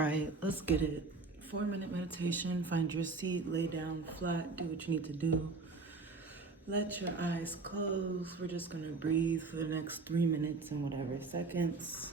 right, let's get it. 4-minute meditation. Find your seat, lay down flat, do what you need to do. Let your eyes close. We're just gonna breathe for the next 3 minutes and whatever seconds.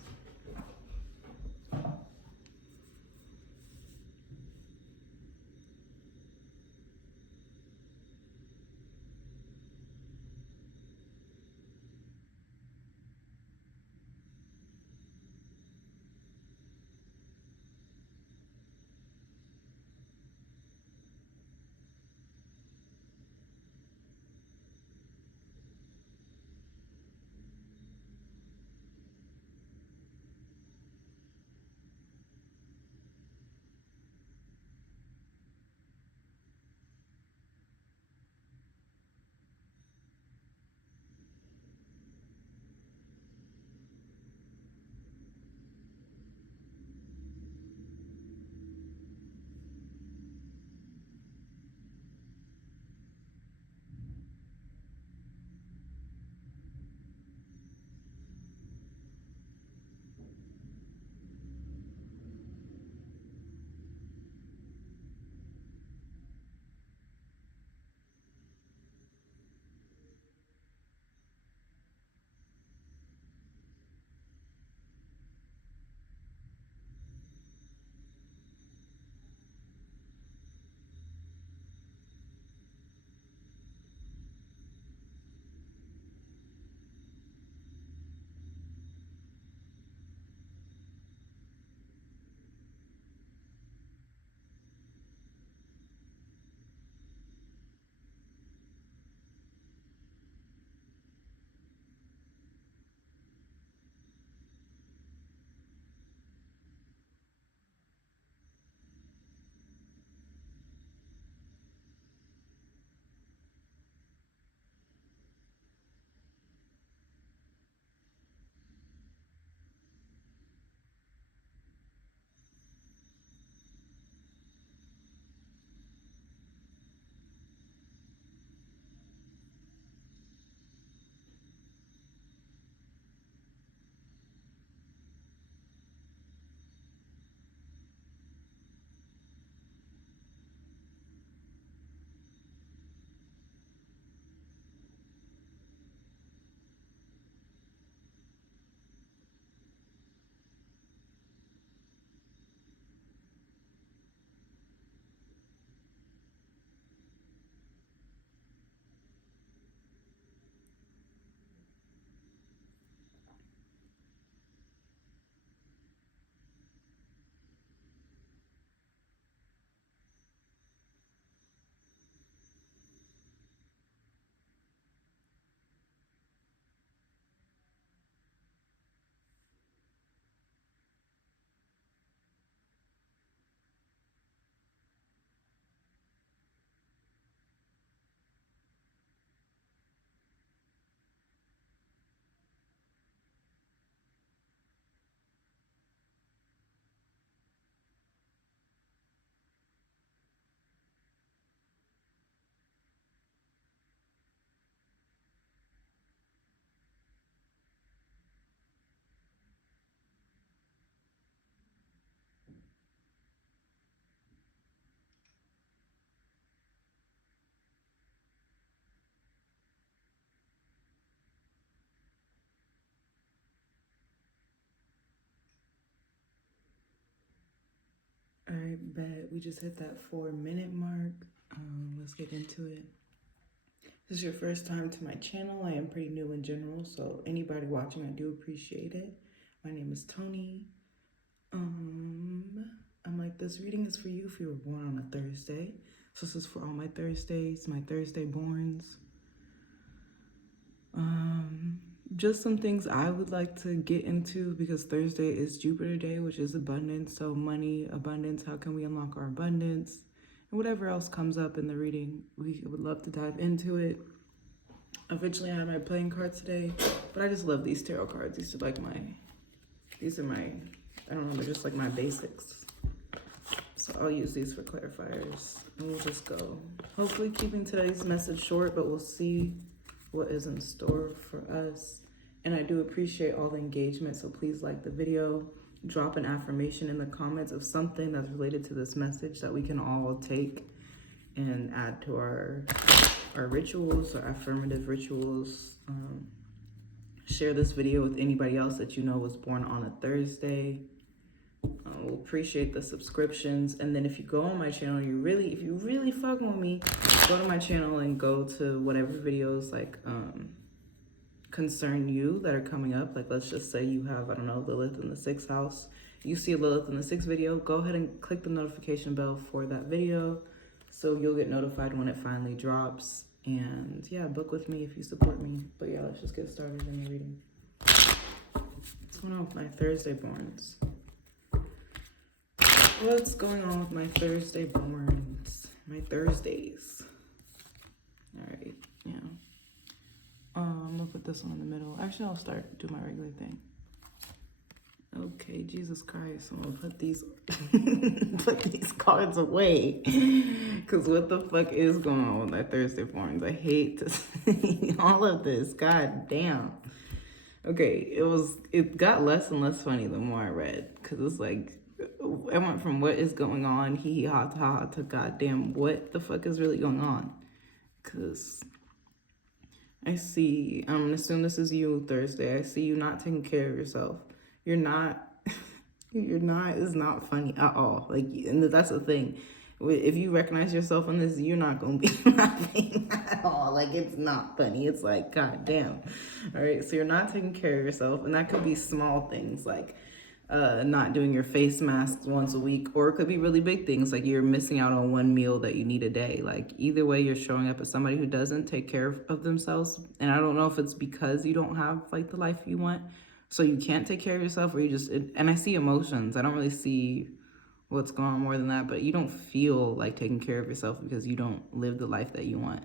All right, bet. We just hit that 4-minute mark. Let's get into it. If this is your first time to my channel, I am pretty new in general, so anybody watching, I do appreciate it. My name is Tony. I'm like, this reading is for you if you were born on a Thursday. So this is for all my Thursdays, my Thursday borns. Just some things I would like to get into because Thursday is Jupiter Day, which is abundance. So money, abundance, how can we unlock our abundance? And whatever else comes up in the reading, we would love to dive into it. Eventually I have my playing cards today, but I just love these tarot cards. These are my, I don't know, they're just like my basics. So I'll use these for clarifiers and we'll just go. Hopefully keeping today's message short, but we'll see what is in store for us. And I do appreciate all the engagement, so please like the video, drop an affirmation in the comments of something that's related to this message that we can all take and add to our rituals, our affirmative rituals. Share this video with anybody else that you know was born on a Thursday. We'll appreciate the subscriptions. And then if you go on my channel, if you really fuck with me, go to my channel and go to whatever videos like concern you that are coming up. Like, let's just say you have, I don't know, Lilith in the 6th house. You see a Lilith in the 6th video, go ahead and click the notification bell for that video so you'll get notified when it finally drops. And yeah, book with me if you support me. But yeah, let's just get started in the reading. What's going on with my Thursday borns? What's going on with my Thursday borns? My Thursdays. All right, yeah. I'm gonna put this one in the middle. Actually, I'll do my regular thing. Okay, Jesus Christ, I'm gonna put these put these cards away. Cause what the fuck is going on with my Thursday borns? I hate to see all of this. God damn. Okay, it got less and less funny the more I read. Cause it's like I went from what is going on, hee hee ha ha, to goddamn what the fuck is really going on. Cause I see, I'm gonna assume this is you Thursday. I see you not taking care of yourself. You're not is not funny at all. Like, and that's the thing. If you recognize yourself on this, you're not gonna be laughing at all. Like, it's not funny. It's like, god damn. All right, so you're not taking care of yourself, and that could be small things like not doing your face masks once a week, or it could be really big things like you're missing out on one meal that you need a day. Like, either way, you're showing up as somebody who doesn't take care of themselves. And I don't know if it's because you don't have like the life you want, so you can't take care of yourself, or you just, and I see emotions. I don't really see what's going on more than that, but you don't feel like taking care of yourself because you don't live the life that you want.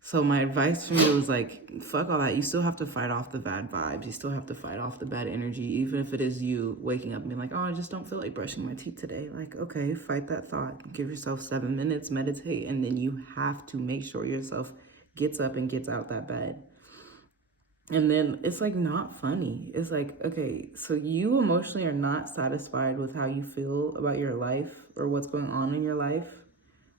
So my advice from you is like, fuck all that. You still have to fight off the bad vibes. You still have to fight off the bad energy, even if it is you waking up and being like, oh, I just don't feel like brushing my teeth today. Like, okay, fight that thought. Give yourself 7 minutes, meditate, and then you have to make sure yourself gets up and gets out that bed. And then it's like not funny. It's like, okay, so you emotionally are not satisfied with how you feel about your life or what's going on in your life.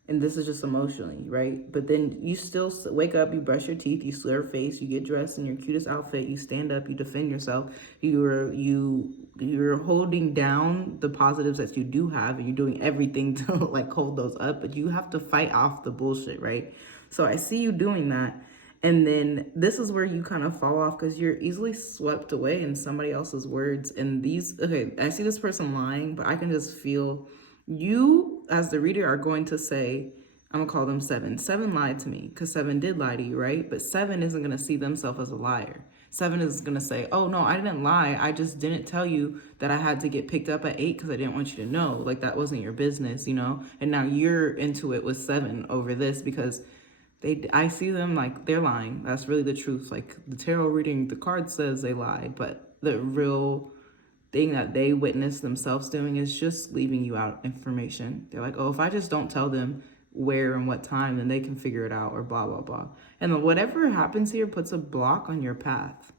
And this is just emotionally, right? But then you still wake up, you brush your teeth, you slur your face, you get dressed in your cutest outfit, you stand up, you defend yourself, you're holding down the positives that you do have, and you're doing everything to like hold those up, but you have to fight off the bullshit, right? So I see you doing that. And then this is where you kind of fall off because you're easily swept away in somebody else's words. And these, okay, I see this person lying, but I can just feel you as the reader are going to say, I'm gonna call them 7. 7 lied to me because 7 did lie to you, right? But 7 isn't gonna see themselves as a liar. 7 is gonna say, oh no, I didn't lie. I just didn't tell you that I had to get picked up at 8 because I didn't want you to know. Like, that wasn't your business, you know? And now you're into it with 7 over this because I see them like they're lying. That's really the truth. Like, the tarot reading, the card says they lied, but the real thing that they witnessed themselves doing is just leaving you out information. They're like, oh, if I just don't tell them where and what time, then they can figure it out, or blah, blah, blah. And then whatever happens here puts a block on your path.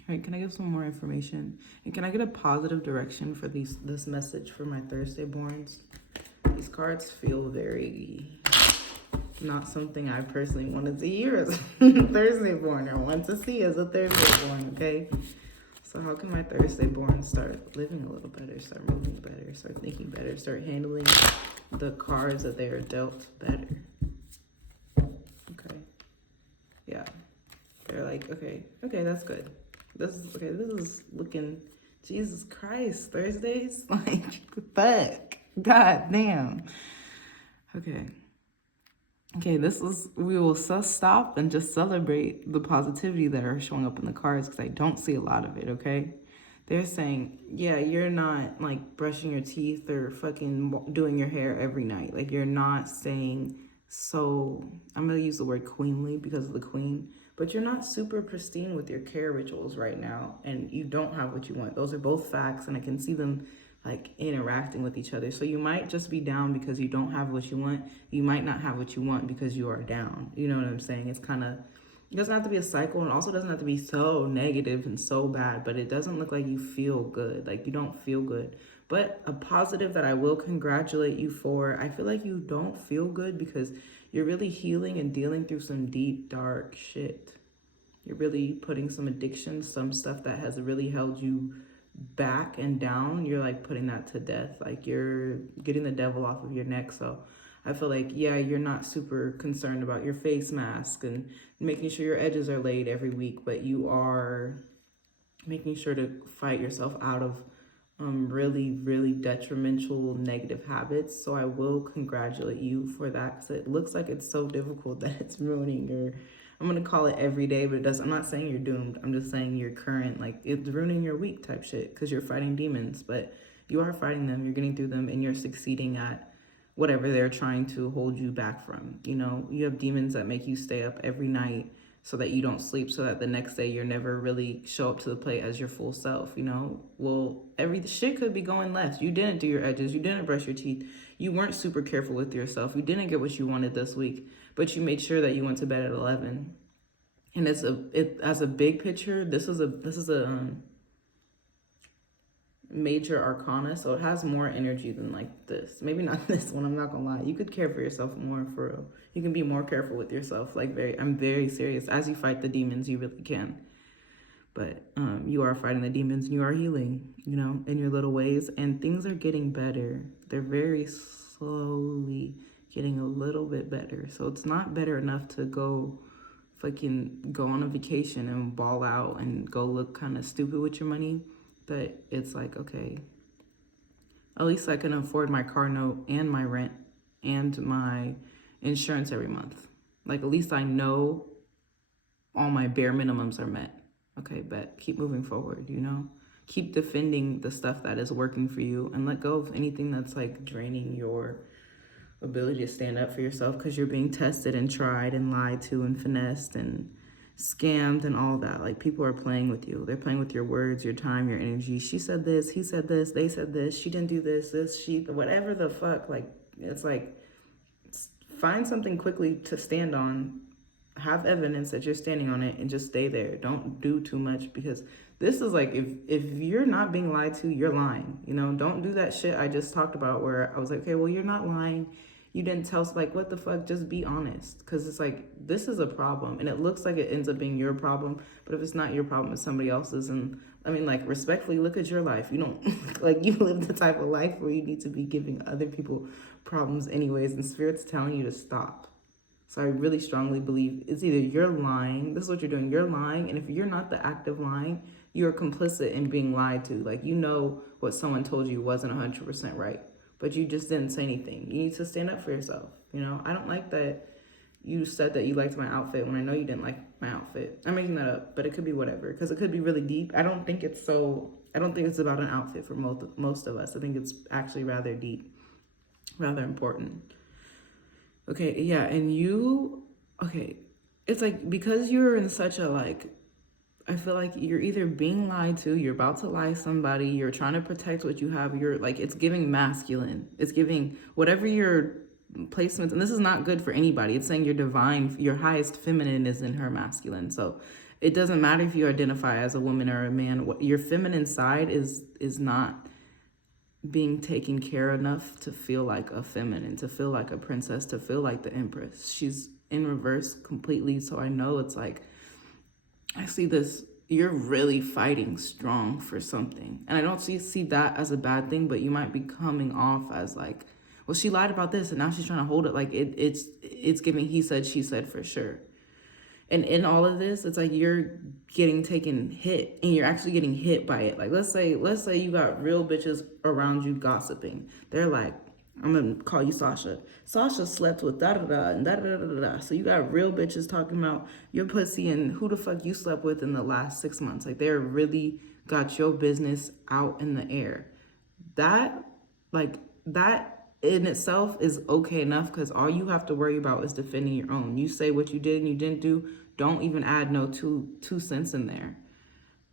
All right, can I give some more information? And can I get a positive direction for this message for my Thursday borns? These cards feel very not something I personally wanted to hear as a Thursday born or want to see as a Thursday born, okay? So how can my Thursday born start living a little better, start moving better, start thinking better, start handling the cards that they are dealt better? Okay. Yeah. They're like, okay, that's good. This is looking, Jesus Christ, Thursdays? Like, fuck. God damn. Okay, we will stop and just celebrate the positivity that are showing up in the cards because I don't see a lot of it, okay? They're saying, yeah, you're not like brushing your teeth or fucking doing your hair every night. Like, you're not saying so, I'm going to use the word queenly because of the queen, but you're not super pristine with your care rituals right now, and you don't have what you want. Those are both facts, and I can see them like interacting with each other. So you might just be down because you don't have what you want. You might not have what you want because you are down. You know what I'm saying? It's kind of It doesn't have to be a cycle, and also doesn't have to be so negative and so bad, but it doesn't look like you feel good. Like you don't feel good. But a positive that I will congratulate you for, I feel like you don't feel good because you're really healing and dealing through some deep, dark shit. You're really putting some addictions, some stuff that has really held you back and down. You're like putting that to death. Like you're getting the devil off of your neck. So I feel like, yeah, you're not super concerned about your face mask and making sure your edges are laid every week, but you are making sure to fight yourself out of really, really detrimental negative habits. So I will congratulate you for that because it looks like it's so difficult that it's ruining your, I'm going to call it every day, but it does. I'm not saying you're doomed. I'm just saying you're current, like it's ruining your week type shit because you're fighting demons, but you are fighting them. You're getting through them and you're succeeding at whatever they're trying to hold you back from. You know, you have demons that make you stay up every night so that you don't sleep, so that the next day you're never really show up to the plate as your full self, you know? Well, every shit could be going left. You didn't do your edges, you didn't brush your teeth, you weren't super careful with yourself, you didn't get what you wanted this week, but you made sure that you went to bed at 11. And as a big picture, this is a major arcana, so it has more energy than like this. Maybe not this one, I'm not gonna lie. You could care for yourself more, for real. You can be more careful with yourself. Like I'm very serious. As you fight the demons, you really can. But you are fighting the demons and you are healing, you know, in your little ways. And things are getting better. They're very slowly getting a little bit better. So it's not better enough to go on a vacation and ball out and go look kind of stupid with your money. But it's like, okay, at least I can afford my car note and my rent and my insurance every month. Like, at least I know all my bare minimums are met. Okay, but keep moving forward, you know? Keep defending the stuff that is working for you and let go of anything that's like draining your ability to stand up for yourself because you're being tested and tried and lied to and finessed and scammed and all that. Like, people are playing with you. They're playing with your words, your time, your energy. She said this, he said this, they said this, she didn't do this, she, whatever the fuck. Like, it's like, find something quickly to stand on, have evidence that you're standing on it, and just stay there. Don't do too much, because this is like, if you're not being lied to, you're lying. You know, don't do that shit I just talked about where I was like, okay, well, you're not lying, you didn't tell us. Like, what the fuck? Just be honest. Because it's like, this is a problem and it looks like it ends up being your problem, but if it's not your problem, it's somebody else's. And I mean, like, respectfully, look at your life. You don't like, you live the type of life where you need to be giving other people problems anyways, and spirit's telling you to stop. So I really strongly believe it's either you're lying, this is what you're doing, you're lying, and if you're not the active lying, you're complicit in being lied to. Like, you know what someone told you wasn't 100% right, but you just didn't say anything. You need to stand up for yourself. You know, I don't like that you said that you liked my outfit when I know you didn't like my outfit. I'm making that up, but it could be whatever, because it could be really deep. I don't think it's about an outfit for most of us. I think it's actually rather deep, rather important. Okay, yeah, and it's like, because you're in such a, like, I feel like you're either being lied to, you're about to lie somebody, you're trying to protect what you have, you're like, it's giving masculine, it's giving whatever your placements, and this is not good for anybody. It's saying your divine, your highest feminine is in her masculine. So it doesn't matter if you identify as a woman or a man, what your feminine side is not being taken care enough to feel like a feminine, to feel like a princess, to feel like the empress. She's in reverse completely. So I know it's like, I see this, you're really fighting strong for something. And I don't see that as a bad thing, but you might be coming off as like, well, she lied about this and now she's trying to hold it. Like, it's giving he said, she said for sure. And in all of this, it's like you're getting taken hit, and you're actually getting hit by it. Like, let's say you got real bitches around you gossiping. They're like, I'm gonna call you Sasha. Sasha slept with da da da and da da da da da. So you got real bitches talking about your pussy and who the fuck you slept with in the last 6 months. Like, they're really got your business out in the air. That in itself is okay enough, because all you have to worry about is defending your own. You say what you did and you didn't do. Don't even add no two cents in there.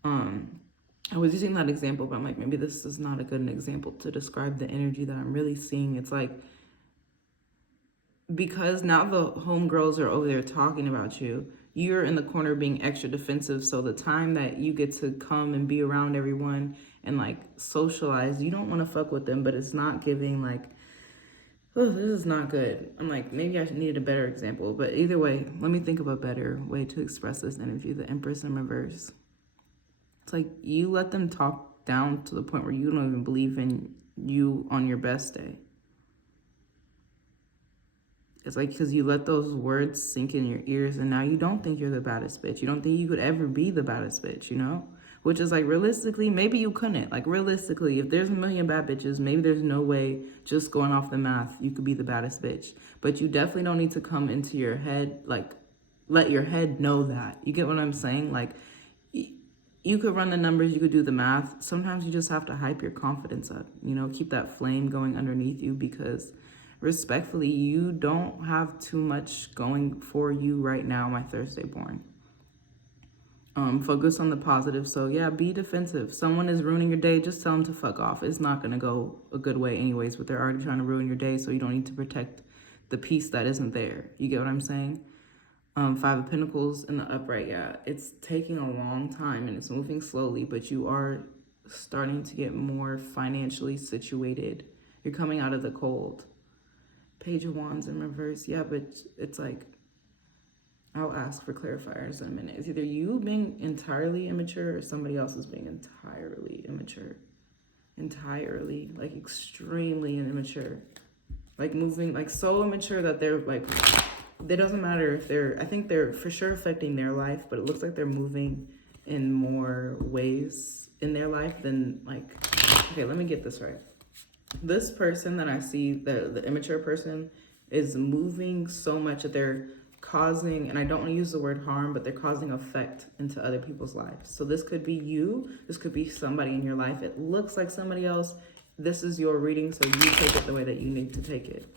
I was using that example, but I'm like, maybe this is not a good example to describe the energy that I'm really seeing. It's like, because now the homegirls are over there talking about you, you're in the corner being extra defensive. So the time that you get to come and be around everyone and like socialize, you don't want to fuck with them, but it's not giving like, oh, this is not good. I'm like, maybe I needed a better example. But either way, let me think of a better way to express this energy, the Empress in reverse. It's like you let them talk down to the point where you don't even believe in you on your best day. It's like because you let those words sink in your ears and now you don't think you're the baddest bitch. You don't think you could ever be the baddest bitch, you know? Which is like realistically, maybe you couldn't. Like realistically, if there's a million bad bitches, maybe there's no way just going off the math, you could be the baddest bitch. But you definitely don't need to come into your head, like let your head know that. You get what I'm saying? Like you could run the numbers, you could do the math. Sometimes you just have to hype your confidence up, you know, keep that flame going underneath you because respectfully, you don't have too much going for you right now, my Thursday born. Focus on the positive. So yeah, be defensive. Someone is ruining your day, just tell them to fuck off. It's not gonna go a good way anyways, but they're already trying to ruin your day, so you don't need to protect the peace that isn't there. You get what I'm saying? Five of Pentacles in the upright, yeah. It's taking a long time and it's moving slowly, but you are starting to get more financially situated. You're coming out of the cold. Page of Wands in reverse. Yeah, but it's like, I'll ask for clarifiers in a minute. It's either you being entirely immature or somebody else is being entirely immature. Entirely, like extremely immature. Like moving, like so immature that they're like, it doesn't matter if they're, I think they're for sure affecting their life, but it looks like they're moving in more ways in their life than like, okay, let me get this right. This person that I see, the immature person, is moving so much that they're causing, and I don't want to use the word harm, but they're causing effect into other people's lives. So this could be you, this could be somebody in your life. It looks like somebody else. This is your reading, so you take it the way that you need to take it.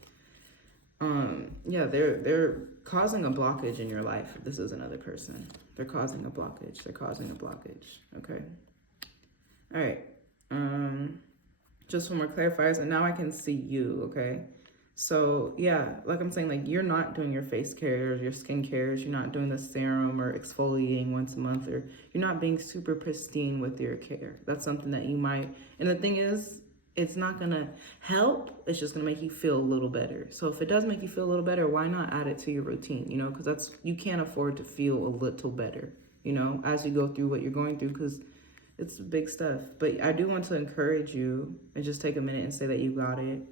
Yeah, they're causing a blockage in your life. This is another person. They're causing a blockage. They're causing a blockage. Okay. All right. Just for more clarifiers, and now I can see you, okay? So yeah, like I'm saying, like you're not doing your face care or your skin cares, you're not doing the serum or exfoliating once a month, or you're not being super pristine with your care. That's something that you might, and the thing is, it's not gonna help, it's just gonna make you feel a little better. So if it does make you feel a little better, why not add it to your routine, you know? Because that's, you can't afford to feel a little better, you know, as you go through what you're going through, because it's big stuff. But I do want to encourage you and just take a minute and say that you got it.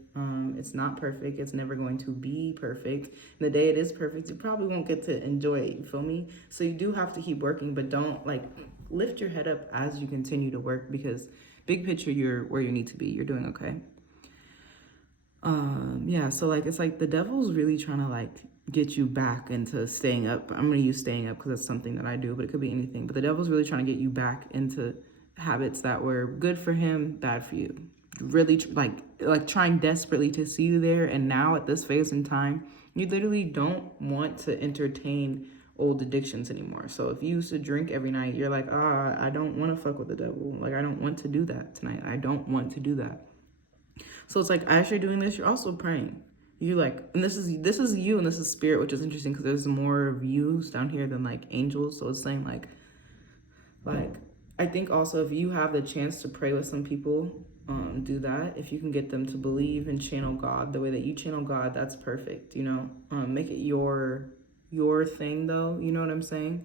It's not perfect. It's never going to be perfect. And the day it is perfect, you probably won't get to enjoy it. You feel me? So you do have to keep working, but don't like lift your head up as you continue to work, because big picture, you're where you need to be. You're doing okay. Yeah, so like it's like the devil's really trying to like get you back into staying up. I'm gonna use staying up because that's something that I do, but it could be anything. But the devil's really trying to get you back into habits that were good for him, bad for you. Really like trying desperately to see you there. And now at this phase in time, you literally don't want to entertain old addictions anymore. So if you used to drink every night, you're like, I don't want to fuck with the devil. Like I don't want to do that tonight. I don't want to do that. So it's like as you're doing this, you're also praying. You like, and this is you and this is spirit, which is interesting because there's more views down here than like angels. So it's saying like I think also if you have the chance to pray with some people, do that. If you can get them to believe and channel God the way that you channel God, that's perfect. You know, make it your thing though. You know what I'm saying?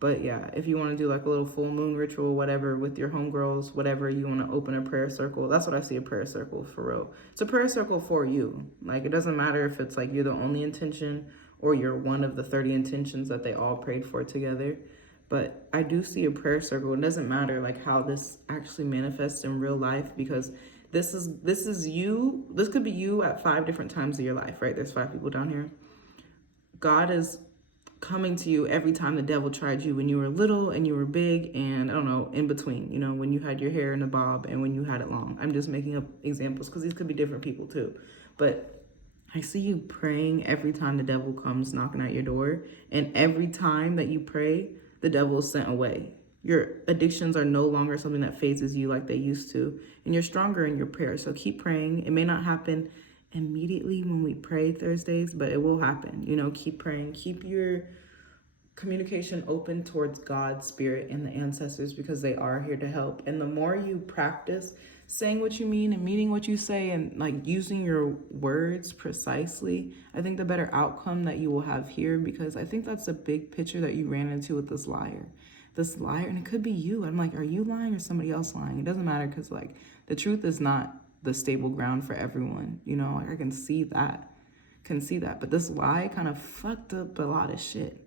But yeah, if you want to do like a little full moon ritual, whatever, with your homegirls, whatever, you want to open a prayer circle. That's what I see a prayer circle for real. It's a prayer circle for you. Like, it doesn't matter if it's like you're the only intention or you're one of the 30 intentions that they all prayed for together. But I do see a prayer circle. It doesn't matter like how this actually manifests in real life, because this is you. This could be you at 5 different times of your life, right? There's 5 people down here. God is coming to you every time the devil tried you, when you were little and you were big, and I don't know, in between, you know, when you had your hair in a bob and when you had it long. I'm just making up examples because these could be different people too. But I see you praying every time the devil comes knocking at your door, and every time that you pray, the devil is sent away. Your addictions are no longer something that phases you like they used to, and you're stronger in your prayer. So keep praying. It may not happen immediately when we pray Thursdays, but it will happen. You know, keep praying. Keep your communication open towards God, spirit, and the ancestors, because they are here to help. And the more you practice saying what you mean and meaning what you say and like using your words precisely, I think the better outcome that you will have here, because I think that's a big picture that you ran into with this liar. This liar, and it could be you. I'm like, are you lying or somebody else lying? It doesn't matter, because like the truth is not the stable ground for everyone. You know, like I can see that. But this lie kind of fucked up a lot of shit.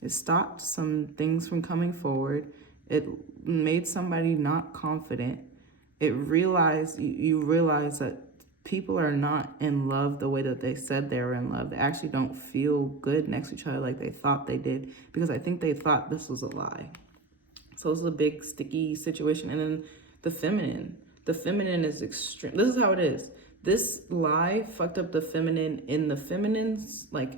It stopped some things from coming forward. It made somebody not confident. It realized, you realize that people are not in love the way that they said they were in love. They actually don't feel good next to each other like they thought they did, because I think they thought this was a lie. So this is a big sticky situation. And then the feminine. The feminine is extreme. This is how it is. This lie fucked up the feminine in the feminines, like,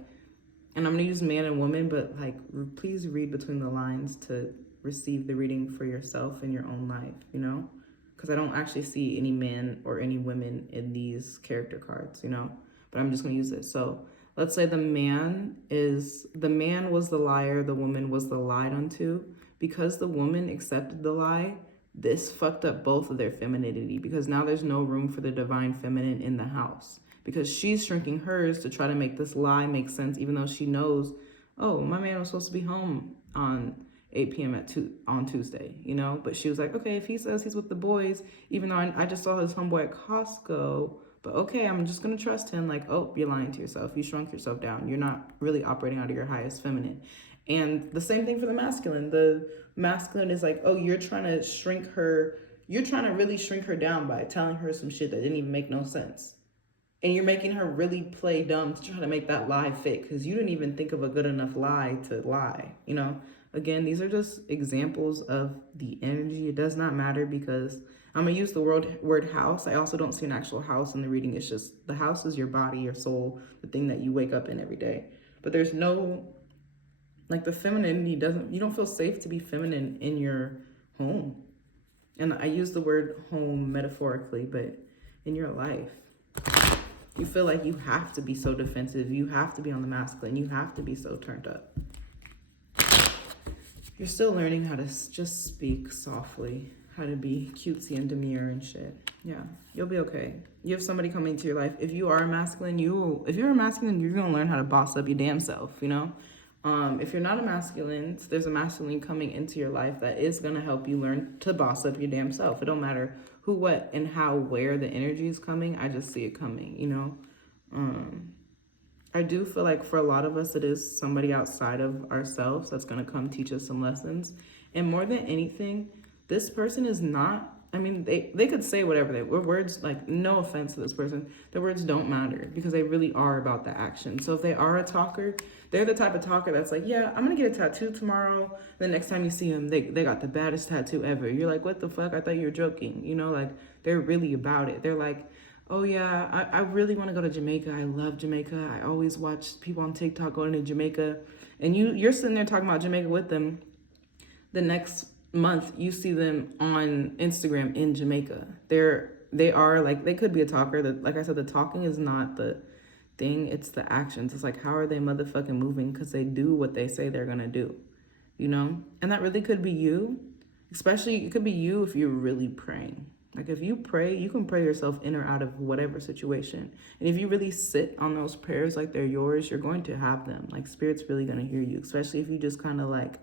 and I'm gonna use man and woman, but like, please read between the lines to receive the reading for yourself in your own life, you know? Because I don't actually see any men or any women in these character cards, you know? But I'm just gonna use it. So let's say the man was the liar, the woman was the lied unto. Because the woman accepted the lie, this fucked up both of their femininity, because now there's no room for the divine feminine in the house, because she's shrinking hers to try to make this lie make sense, even though she knows, oh, my man was supposed to be home on 8 p.m. on Tuesday, you know? But she was like, okay, if he says he's with the boys, even though I just saw his homeboy at Costco, but okay, I'm just gonna trust him. Like, oh, you're lying to yourself. You shrunk yourself down. You're not really operating out of your highest feminine. And the same thing for the masculine. The masculine is like, oh, you're trying to really shrink her down by telling her some shit that didn't even make no sense. And you're making her really play dumb to try to make that lie fake, because you didn't even think of a good enough lie to lie, you know? Again, these are just examples of the energy. It does not matter, because I'm going to use the word house. I also don't see an actual house in the reading. It's just the house is your body, your soul, the thing that you wake up in every day. But there's no, like, the femininity you don't feel safe to be feminine in your home. And I use the word home metaphorically, but in your life. You feel like you have to be so defensive. You have to be on the masculine. You have to be so turned up. You're still learning how to just speak softly, how to be cutesy and demure and shit. Yeah, you'll be okay. You have somebody coming into your life. If you're a masculine, you're gonna learn how to boss up your damn self, you know? If you're not a masculine, there's a masculine coming into your life that is gonna help you learn to boss up your damn self. It don't matter who, what, and how, where the energy is coming. I just see it coming, you know? I do feel like for a lot of us, it is somebody outside of ourselves that's going to come teach us some lessons. And more than anything, this person is not, I mean, they could say whatever words, like, no offense to this person, their words don't matter, because they really are about the action. So if they are a talker, they're the type of talker that's like, yeah, I'm going to get a tattoo tomorrow. The next time you see them, they got the baddest tattoo ever. You're like, what the fuck? I thought you were joking. You know, like, they're really about it. They're like, oh yeah, I really want to go to Jamaica. I love Jamaica. I always watch people on TikTok going to Jamaica. And you're sitting there talking about Jamaica with them. The next month, you see them on Instagram in Jamaica. They are like, they could be a talker. Like I said, the talking is not the thing. It's the actions. It's like, how are they motherfucking moving? Because they do what they say they're going to do, you know? And that really could be you. Especially, it could be you if you're really praying. Like, if you pray, you can pray yourself in or out of whatever situation. And if you really sit on those prayers like they're yours, you're going to have them. Like, Spirit's really going to hear you, especially if you just kind of like,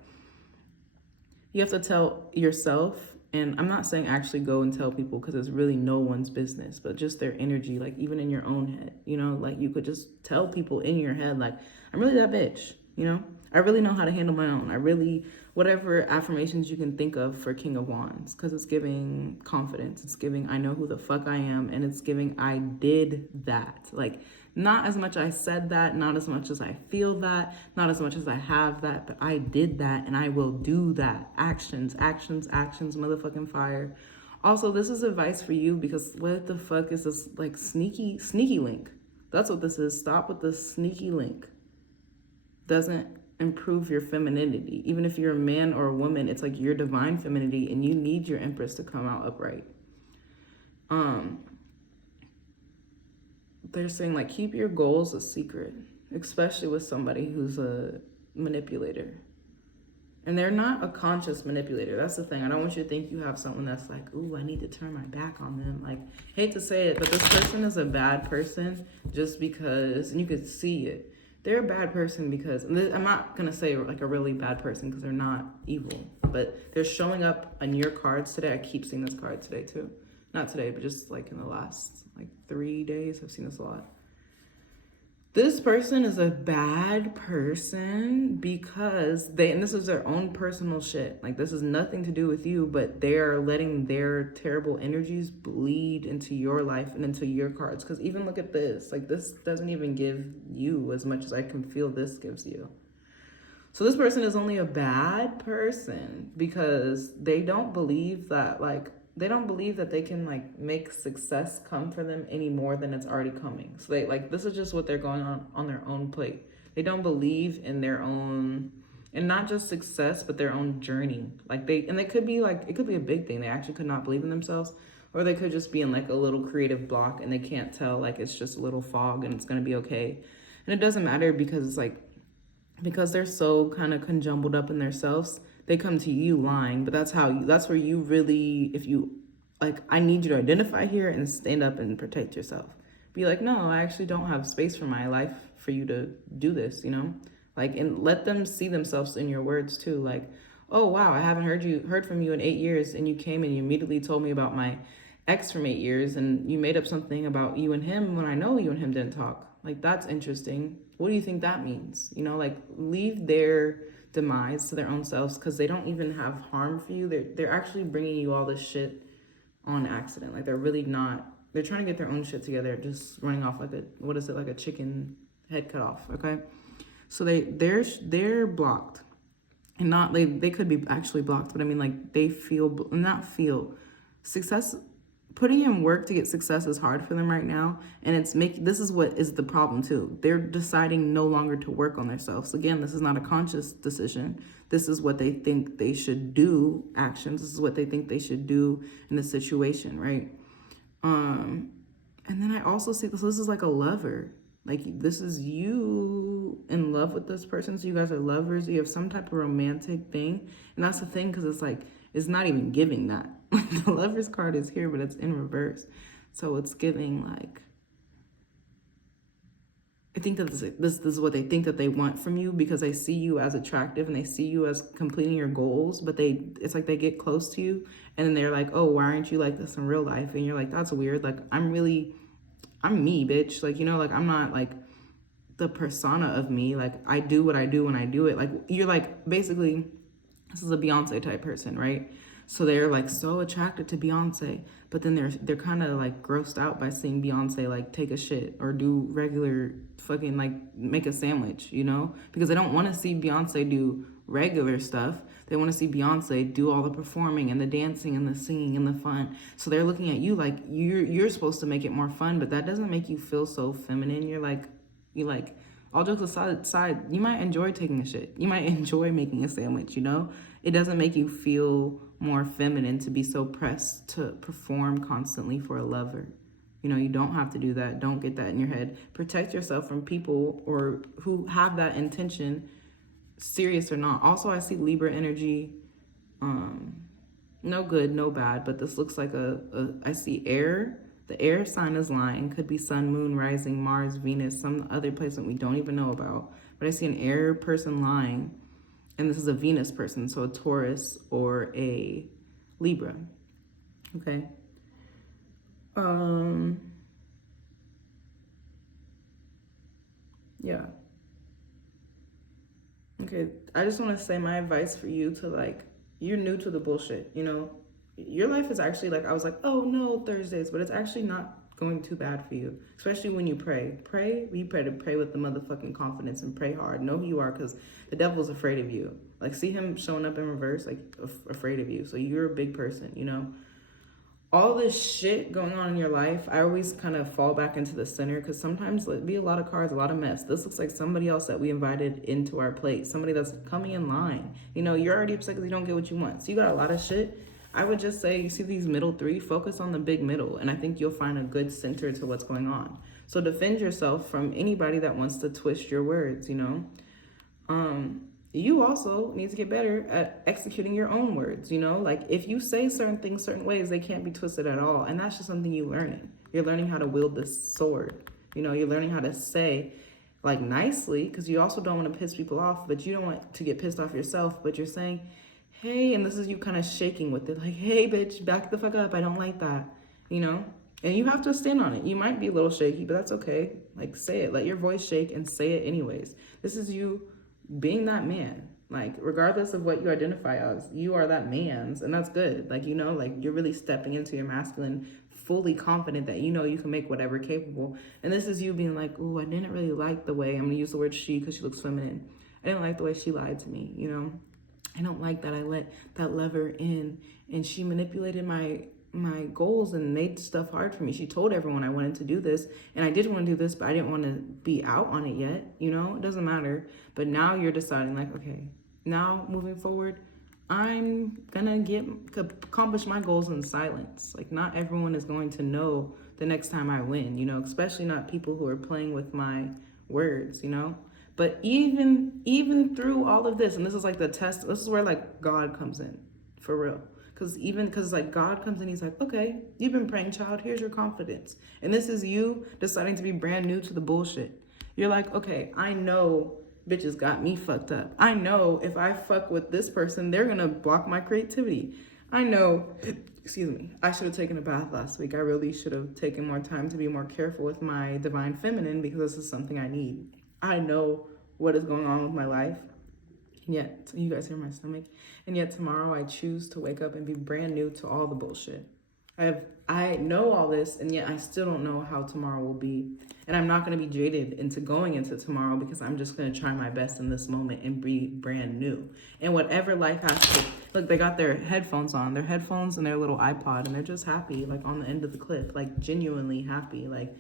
you have to tell yourself. And I'm not saying actually go and tell people, because it's really no one's business, but just their energy, like even in your own head, you know, like you could just tell people in your head, like, I'm really that bitch, you know? I really know how to handle my own. Whatever affirmations you can think of for King of Wands, because it's giving confidence. It's giving, I know who the fuck I am, and it's giving, I did that. Like, not as much I said that, not as much as I feel that, not as much as I have that, but I did that, and I will do that. Actions, actions, actions, motherfucking fire. Also, this is advice for you, because what the fuck is this, like, sneaky link? That's what this is. Stop with the sneaky link. Doesn't improve your femininity. Even if you're a man or a woman, it's like your divine femininity, and you need your Empress to come out upright. They're saying, like, keep your goals a secret, especially with somebody who's a manipulator. And they're not a conscious manipulator. That's the thing. I don't want you to think you have someone that's like, ooh, I need to turn my back on them. Like, hate to say it, but this person is a bad person just because, and you could see it. They're a bad person because, I'm not going to say like a really bad person because they're not evil, but they're showing up on your cards today. I keep seeing this card today too. Not today, but just like in the last like 3 days, I've seen this a lot. This person is a bad person because and this is their own personal shit. Like, this has nothing to do with you, but they are letting their terrible energies bleed into your life and into your cards. Because even look at this. Like, this doesn't even give you as much as I can feel this gives you. So this person is only a bad person because they don't believe that, they don't believe that they can make success come for them any more than it's already coming. So this is just what they're going on their own plate. They don't believe in their own, and not just success, but their own journey. They could be it could be a big thing. They actually could not believe in themselves, or they could just be in a little creative block and they can't tell, it's just a little fog and it's going to be okay. And it doesn't matter because it's because they're so kind of conjumbled up in themselves, they come to you lying. But that's where you really, if you, I need you to identify here and stand up and protect yourself. Be like, no, I actually don't have space for my life for you to do this, and let them see themselves in your words too. Oh, wow, I haven't heard from you in 8 years. And you came and you immediately told me about my ex from 8 years. And you made up something about you and him when I know you and him didn't talk. That's interesting. What do you think that means? Leave their demise to their own selves because they don't even have harm for you. They're actually bringing you all this shit on accident. They're really not. They're trying to get their own shit together, just running off like a chicken head cut off. Okay, so they're blocked, and not they could be actually blocked, but I mean they not feel success. Putting in work to get success is hard for them right now, and this is what is the problem too. They're deciding no longer to work on themselves. Again, this is not a conscious decision. This is what they think they should do, actions. This is what they think they should do in the situation, right? And then I also see this is like a lover. This is you in love with this person, so you guys are lovers. You have some type of romantic thing, and that's the thing, because it's not even giving that. The lover's card is here, but it's in reverse. So it's giving I think that this is what they think that they want from you, because they see you as attractive and they see you as completing your goals, but it's they get close to you and then they're like, oh, why aren't you like this in real life? And you're like, that's weird. I'm me, bitch. I'm not the persona of me. I do what I do when I do it. You're basically, this is a Beyonce type person, right? So they're so attracted to Beyonce, but then they're kind of grossed out by seeing Beyonce take a shit or do regular fucking make a sandwich, because they don't want to see Beyonce do regular stuff. They want to see Beyonce do all the performing and the dancing and the singing and the fun. So they're looking at you you're supposed to make it more fun, but that doesn't make you feel so feminine. You're all jokes aside, you might enjoy taking a shit. You might enjoy making a sandwich, It doesn't make you feel more feminine to be so pressed to perform constantly for a lover. You don't have to do that. Don't get that in your head. Protect yourself from people or who have that intention, serious or not. Also, I see Libra energy. No good, no bad, but this looks like I see air. The air sign is lying. Could be sun, moon, rising, Mars, Venus, some other placement we don't even know about. But I see an air person lying. And this is a Venus person, so a Taurus or a Libra. Okay. Yeah. Okay. I just want to say my advice for you to you're new to the bullshit, Your life is actually I was oh no, Thursdays, but it's actually not going too bad for you, especially when you pray. We pray to pray with the motherfucking confidence and pray hard. Know who you are, because the devil's afraid of you. See him showing up in reverse, afraid of you. So you're a big person, All this shit going on in your life, I always kind of fall back into the center, because sometimes it'd be a lot of cards, a lot of mess. This looks like somebody else that we invited into our plate, somebody that's coming in line. You're already upset because you don't get what you want. So you got a lot of shit. I would just say, you see these middle three, focus on the big middle, and I think you'll find a good center to what's going on. So defend yourself from anybody that wants to twist your words, you also need to get better at executing your own words. You know, like if you say certain things certain ways, they can't be twisted at all. And that's just something you're learning. You're learning how to wield this sword. You know, you're learning how to say like nicely, because you also don't want to piss people off, but you don't want to get pissed off yourself. But you're saying, hey, and this is you kind of shaking with it, like, hey, bitch, back the fuck up. I don't like that, you know? And you have to stand on it. You might be a little shaky, but that's okay. Like, say it. Let your voice shake and say it anyways. This is you being that man. Like, regardless of what you identify as, you are that man's, and that's good. Like, you know, like you're really stepping into your masculine, fully confident that you know you can make whatever capable. And this is you being like, oh, I didn't really like the way, I'm gonna use the word she because she looks feminine. I didn't like the way she lied to me, you know? I don't like that I let that lever in and she manipulated my goals and made stuff hard for me. She told everyone I wanted to do this and I did want to do this, but I didn't want to be out on it yet. You know, it doesn't matter. But now you're deciding like, okay, now moving forward, I'm gonna accomplish my goals in silence. Like not everyone is going to know the next time I win, you know, especially not people who are playing with my words, you know. But even through all of this, and this is like the test, this is where like God comes in, for real. Because like God comes in, he's like, okay, you've been praying, child, here's your confidence. And this is you deciding to be brand new to the bullshit. You're like, okay, I know bitches got me fucked up. I know if I fuck with this person, they're gonna block my creativity. I know, excuse me, I should have taken a bath last week. I really should have taken more time to be more careful with my divine feminine because this is something I need. I know what is going on with my life. And yet, you guys hear my stomach? And yet tomorrow I choose to wake up and be brand new to all the bullshit. I know all this, and yet I still don't know how tomorrow will be. And I'm not going to be jaded into going into tomorrow because I'm just going to try my best in this moment and be brand new. And whatever life has to, look, they got their headphones on, their headphones and their little iPod, and they're just happy, like on the end of the cliff, like genuinely happy. Like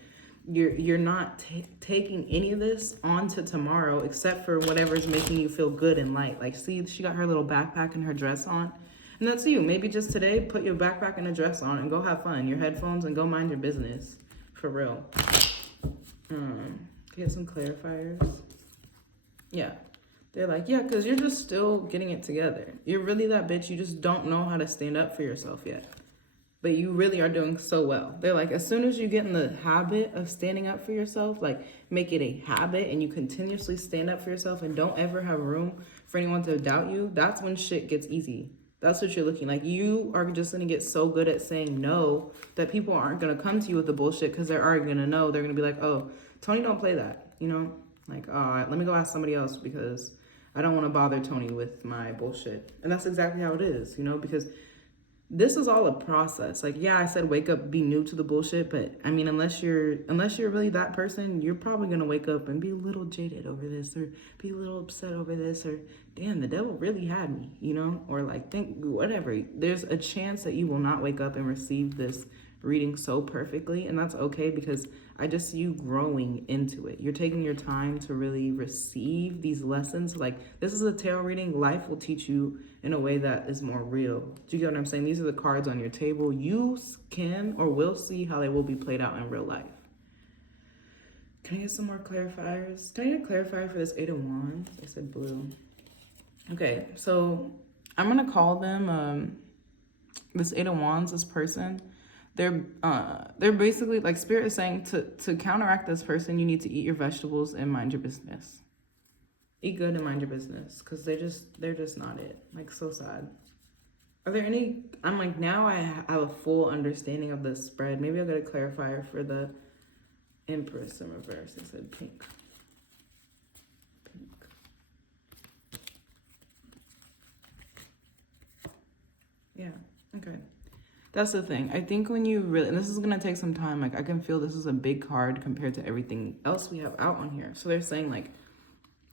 you're not taking any of this onto tomorrow except for whatever's making you feel good and light. Like, see, she got her little backpack and her dress on. And that's you. Maybe just today, put your backpack and a dress on and go have fun. Your headphones and go mind your business. For real. Get some clarifiers. Yeah. They're like, yeah, because you're just still getting it together. You're really that bitch. You just don't know how to stand up for yourself yet. But you really are doing so well. They're like, as soon as you get in the habit of standing up for yourself, like make it a habit and you continuously stand up for yourself and don't ever have room for anyone to doubt you, that's when shit gets easy. That's what you're looking like. You are just going to get so good at saying no that people aren't going to come to you with the bullshit because they're already going to know. They're going to be like, oh, Tony don't play that, you know? Like, oh, let me go ask somebody else because I don't want to bother Tony with my bullshit. And that's exactly how it is, you know, because this is all a process. Like, yeah, I said wake up, be new to the bullshit, but I mean, unless you're really that person, you're probably gonna wake up and be a little jaded over this, or be a little upset over this, or damn, the devil really had me, you know, or like think whatever. There's a chance that you will not wake up and receive this reading so perfectly, and that's okay because I just see you growing into it. You're taking your time to really receive these lessons. Like, this is a tarot reading. Life will teach you in a way that is more real. Do you get what I'm saying? These are the cards on your table. You can or will see how they will be played out in real life. Can I get some more clarifiers? Can I get a clarifier for this Eight of Wands? I said blue. Okay, so I'm gonna call them this Eight of Wands, this person. They're basically like Spirit is saying to counteract this person, you need to eat your vegetables and mind your business. Eat good and mind your business, because they're just not it. Like, so sad. Are there any? I'm like, now I have a full understanding of the spread. Maybe I'll get a clarifier for the Empress in reverse. I said pink. Pink. Yeah. Okay. That's the thing. I think when you really, and this is going to take some time, like I can feel this is a big card compared to everything else we have out on here. So they're saying like,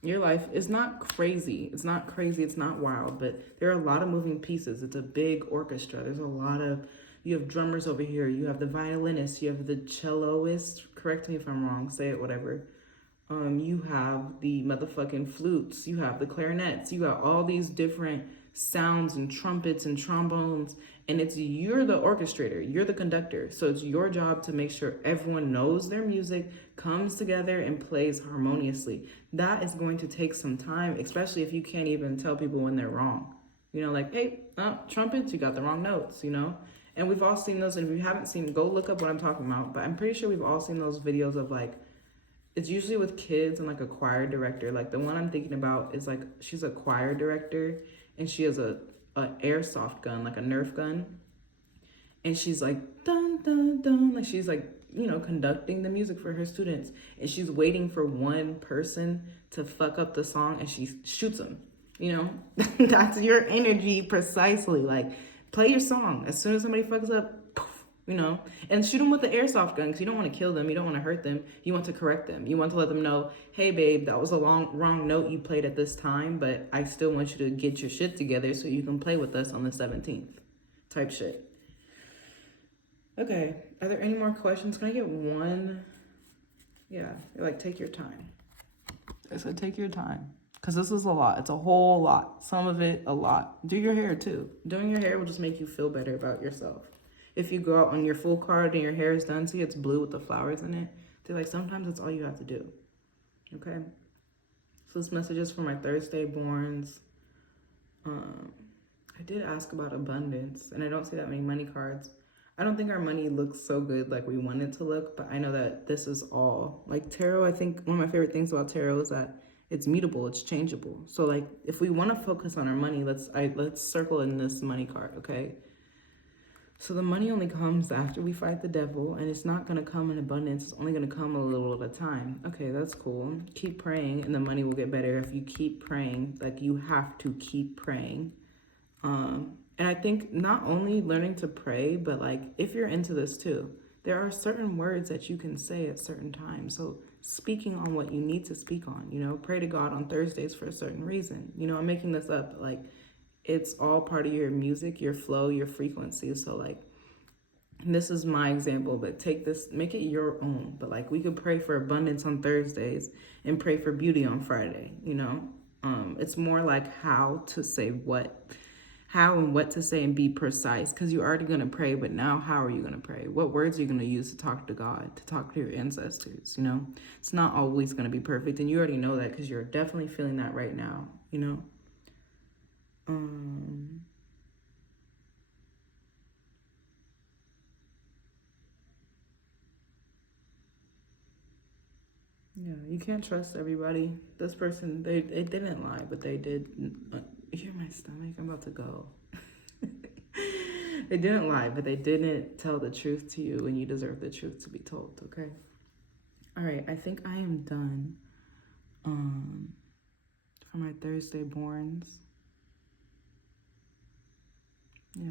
your life is not crazy. It's not crazy. It's not wild, but there are a lot of moving pieces. It's a big orchestra. There's a lot of, you have drummers over here. You have the violinist. You have the celloist. Correct me if I'm wrong. Say it, whatever. You have the motherfucking flutes. You have the clarinets. You got all these different sounds and trumpets and trombones, and you're the orchestrator, you're the conductor. So it's your job to make sure everyone knows their music, comes together, and plays harmoniously. That is going to take some time, especially if you can't even tell people when they're wrong. Like, hey, trumpets, you got the wrong notes, And we've all seen those, and if you haven't seen, go look up what I'm talking about. But I'm pretty sure we've all seen those videos of like, it's usually with kids and like a choir director. Like the one I'm thinking about is like, she's a choir director and she has a airsoft gun, like a Nerf gun. And she's like, dun, dun, dun. Like she's like, conducting the music for her students. And she's waiting for one person to fuck up the song and she shoots them. That's your energy precisely. Like, play your song. As soon as somebody fucks up, and shoot them with the airsoft gun because you don't want to kill them. You don't want to hurt them. You want to correct them. You want to let them know, hey, babe, that was a wrong note you played at this time, but I still want you to get your shit together so you can play with us on the 17th type shit. Okay. Are there any more questions? Can I get one? Yeah. Like, take your time. I said, take your time. Because this is a lot. It's a whole lot. Some of it, a lot. Do your hair, too. Doing your hair will just make you feel better about yourself. If you go out on your full card and your hair is done, see it's blue with the flowers in it. They're like, sometimes that's all you have to do. Okay? So this message is for my Thursday borns. I did ask about abundance, and I don't see that many money cards. I don't think our money looks so good like we want it to look, but I know that this is all. Like tarot, I think one of my favorite things about tarot is that it's mutable, it's changeable. So like if we want to focus on our money, let's circle in this money card, okay? So the money only comes after we fight the devil, and it's not going to come in abundance. It's only going to come a little at a time. Okay, that's cool. Keep praying, and the money will get better if you keep praying. Like, you have to keep praying. And I think not only learning to pray, but like, if you're into this too, there are certain words that you can say at certain times. So speaking on what you need to speak on, pray to God on Thursdays for a certain reason. I'm making this up, but like, it's all part of your music, your flow, your frequency. So like, this is my example, but take this, make it your own. But like, we could pray for abundance on Thursdays and pray for beauty on Friday, It's more like how to say how and what to say and be precise, because you're already going to pray, but now how are you going to pray? What words are you going to use to talk to God, to talk to your ancestors, It's not always going to be perfect, and you already know that because you're definitely feeling that right now, Yeah, you can't trust everybody. This person, they didn't lie, but they did. Hear my stomach? I'm about to go. They didn't lie, but they didn't tell the truth to you, and you deserve the truth to be told, okay? All right, I think I am done for my Thursday borns. Yeah.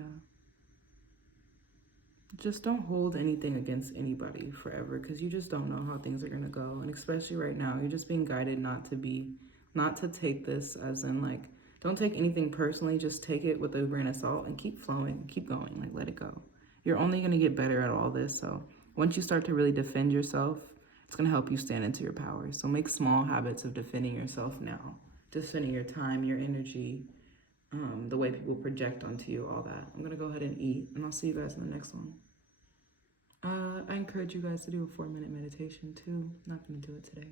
Just don't hold anything against anybody forever, because you just don't know how things are going to go. And especially right now, you're just being guided not to take this as in like, don't take anything personally. Just take it with a grain of salt and keep flowing, keep going, like let it go. You're only going to get better at all this. So once you start to really defend yourself, it's going to help you stand into your power. So make small habits of defending yourself now, defending your time, your energy, the way people project onto you, all that. I'm going to go ahead and eat, and I'll see you guys in the next one. I encourage you guys to do a 4-minute meditation too. I'm not going to do it today.